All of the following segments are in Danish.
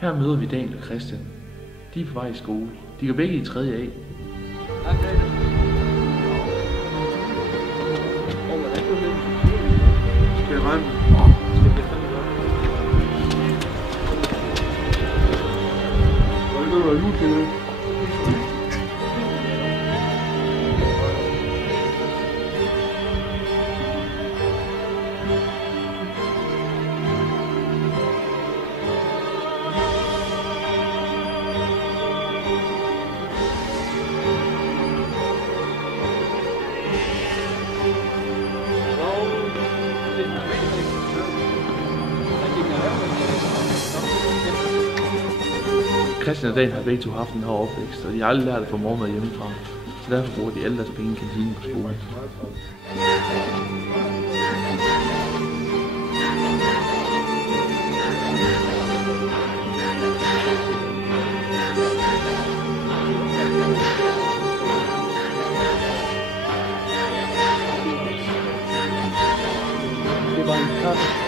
Her møder vi Daniel og Christian. De er på vej i skole. De går begge i 3. A. Skal jeg regne? Hvor er det gået jul til nu? Christian og Dan har begge to haft en hård opvækst, og de har aldrig lært at få mormad hjemmefra. Så derfor bruger de alle deres penge i kantinen på skolen. Det var en kaffe.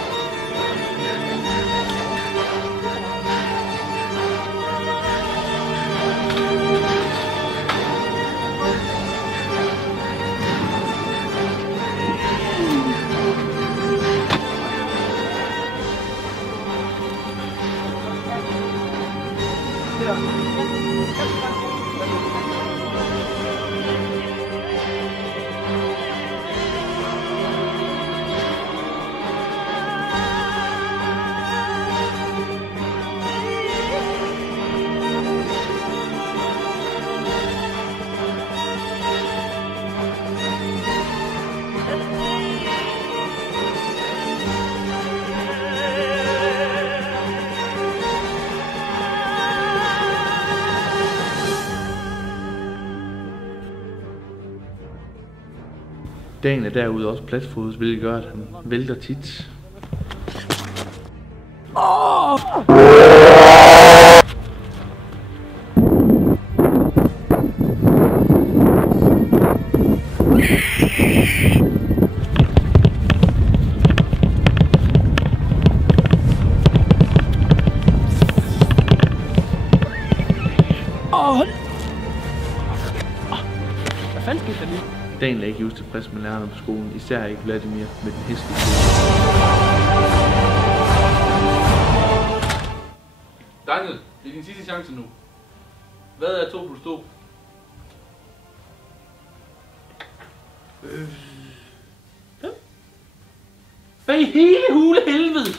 Dagen er derude også platfodet, hvilket gør, at han vælter tit. Hvad fanden skete der lige? Daniel er ikke just tilfreds med lærerne på skolen, især ikke Vladimir med den hæslige skole. Daniel, det er din sidste chance nu. Hvad er 2 plus 2? Hvad i hele hule helvede?